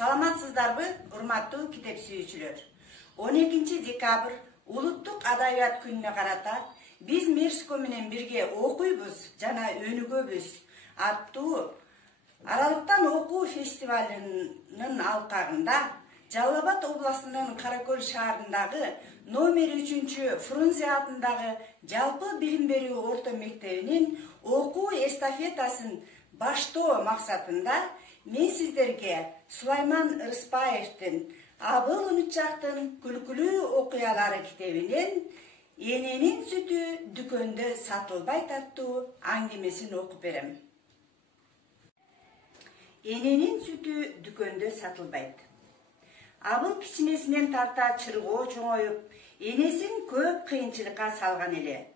Саламатсыздарбы, урматтуу китеп сүйүүчүлөр. 12 декабрь Улуттук адабият күнүнө карата биз Мерско менен бирге окуйбуз жана өнүгөбүз аттуу аралыктан окуу фестивалынын алкагында Жалал Абад областынын Каракөл шаарындагы номер 3 Фрунзе атындагы жалпы билим берүү орто мектебинин окуу эстафетасын баштоо максатында мен сиздерге Сулайман Рыспаевдин Абыл Унутчактын күлкүлүү окуялары китебинен Эненин сүтү дүкөндө сатылбайт аттуу аңгемесин окуп берем. Эненин сүтү дүкөндө сатылбайт. Абыл кичинесинен тарта чыргоо чоңоюп, энесин көп кыйынчылыкка салган эле.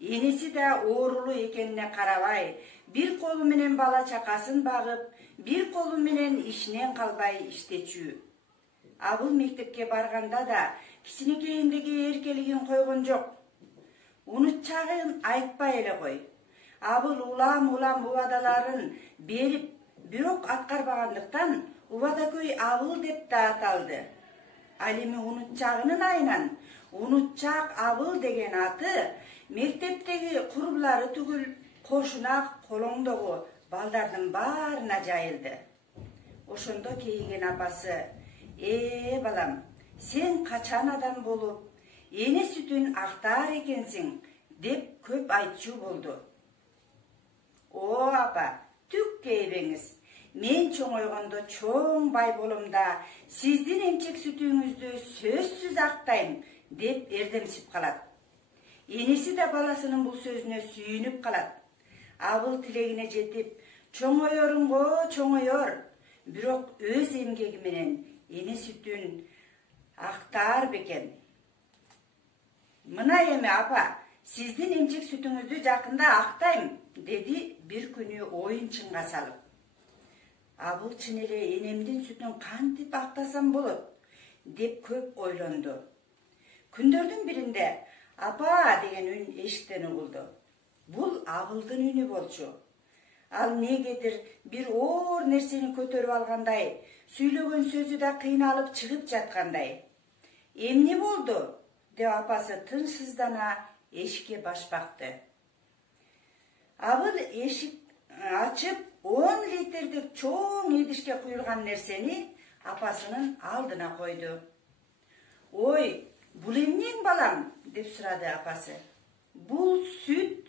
Энеси да оорулуу экенине карабай, бир колу менен бала чакасын багып, бир колу менен ишинен калбай иштечү. Абыл мектепке барганда да кичинекейиндеги эркелигин койгон жок. Унутчагын айтпай эле кой. Абыл улам убадаларын берип, бирок аткарбагандыктан Убадакөй Абыл деп да аталды. Ал эми унутчагынын айынан Унутчак Абыл деген аты мектептеги курбулары түгүл, кошунак колоңдогу балдардын баарына жайылды. Ошондо кейиген апасы: балам, сен качан адам болуп, эне сүтүн актаар экенсиң" деп көп айтчу болду. "О апа, түк кейбеңиз. Мен чоңойгондо чоң бай болом да, сиздин эмчек сүтүңүздү сөзсүз актайм" деп эрдемсип калат. Энеси да баласынын бул сөзүнө сүйүнүп калат. Абыл тилегине жетип, чоңоёрунго чоңоёр, бирок өз эмгеги менен эне сүтүн актаар бекен. "Мына эми апа, сиздин эмчек сүтүңүздү жакында актайм" деди бир күнү оюн чынга салып. Абыл чын эле энемдин сүтүн кантип актасам болот деп көп ойлонду. Күндөрдүн биринде "апа" деген үн эшиктен угулду. Бул Абылдын үнү болчу. Ал негедир бир оор нерсени көтөрүп алгандай, сүйлөгөн сөзү да кыйналып чыгып жаткандай. "Эмне болду?" деп апасы тынчсыздана эшикке баш бакты. Абыл эшик ачып 10 литрдик чоң идишке куюлган нерсени апасынын алдына койду. "Ой, бул эмнең балам?" деп сурады апасы. "Бул сүт.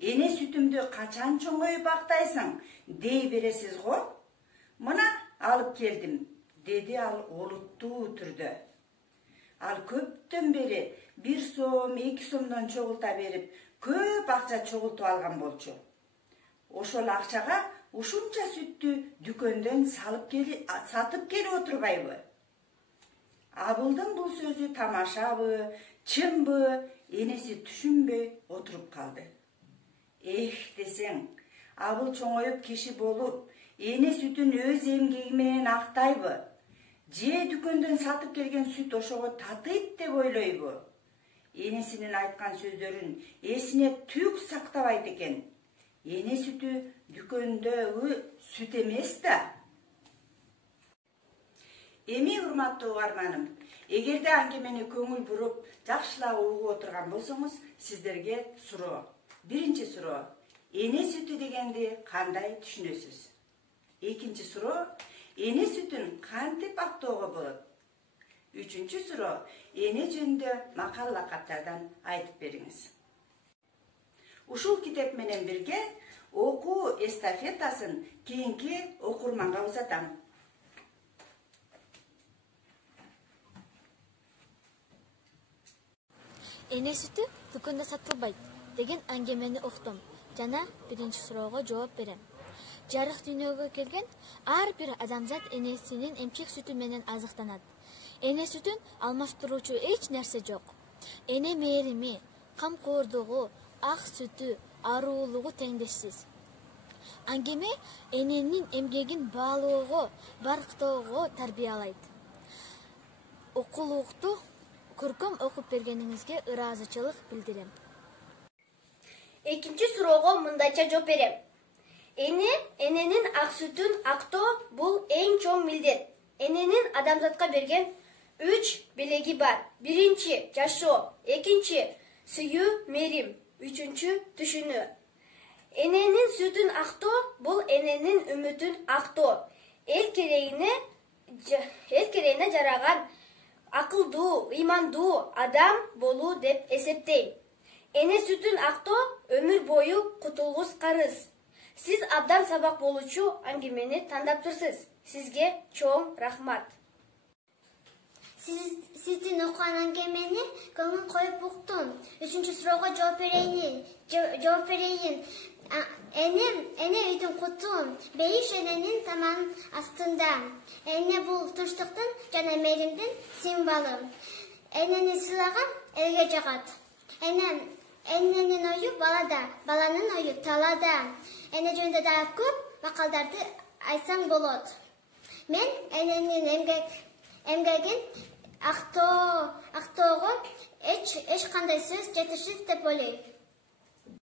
Эне сүтүмдү качан чоңоюп актайсың дей бересиз го? Мына алып келдим" деди ал олуттуу түрдө. Ал көптөн бери 1 сом, 2 сомдон чогулта берип, көп акча чогултуп алган болчу. Ошол акчага ушунча сүттү дүкөндөн сатып келип отурбайбы? Абылдын бул сөзү тамашабы, чынбы, энеси түшүнбөй отуруп калды. Десең, Абыл чоңоюп киши болуп, эне сүтүн өз эмгеги менен актайбы? Же дүкөндөн сатып келген сүт ошого татыйт деп ойлойбу? Энесинин айткан сөздөрүн эсине түк сактабайт экен. Эне сүтү дүкөндөгү сүт эмес да. Эми урматтуу угарманым, эгерде аңгемени көңүл буруп, жакшылап угуп отурган болсоңуз, сиздерге суроо. Биринчи суроо: эне сүтү дегенди кандай түшүнөсүз? Экинчи суроо: эне сүтүн кантип актоого болот? Үчүнчү суроо: эне жөнүндө макал лакаттардан айтып бериңиз. Ушул китеп менен бирге окуу эстафетасын кийинки окурманга узатам. Эне сүтү дүкөндө сатылбайт деген аңгемени уктум жана биринчи суроого жооп берем. Жарык дүйнөгө келген ар бир адамзат энесинин эмчек сүтү менен азыктанат. Эне сүтүн алмаштыруучу эч нерсе жок. Эне мээрими, камкордугу, ак сүтү, аруулугу теңдешсиз. Аңгеме эненин эмгегин баалоого, барктоого тарбиялайт. Окулукту көркөм окуп бергениңизге ыраазычылык билдирем. Экинчи суроого мындайча жооп берем. Эненин ак сүтүн актоо бул эң чоң милдет. Эненин адамзатка берген 3 белеги бар. Биринчи жашоо, экинчи сүйүү, мерим, үчүнчү түшүнүү. Эненин сүтүн актоо бул эненин үмүтүн актоо. Эл керегине жараган акылдуу, ыймандуу адам болуу деп эсептейм. Эне сүтүн актоо өмүр бою кутулгус карыз. Сиз абдан сабак болуучу аңгемени тандаптырсыз. Сизге чоң рахмат. Сиздин окуган аңгемени көңүл коюп уктум. 3-чү суроого жооп берейин. Эне үйдүн куту, бейиш эненин таманын астында. Эне бул тынчтыктын жана мээримдин символу. Энени сыйлаган элге жагат. Эненин ою балада, баланын ою талада. Эне жөнүндө да көп макалдарды айтсаң болот. Мен эненин эмгегин актоого эч кандай сөз жетишсиз деп ойлойм.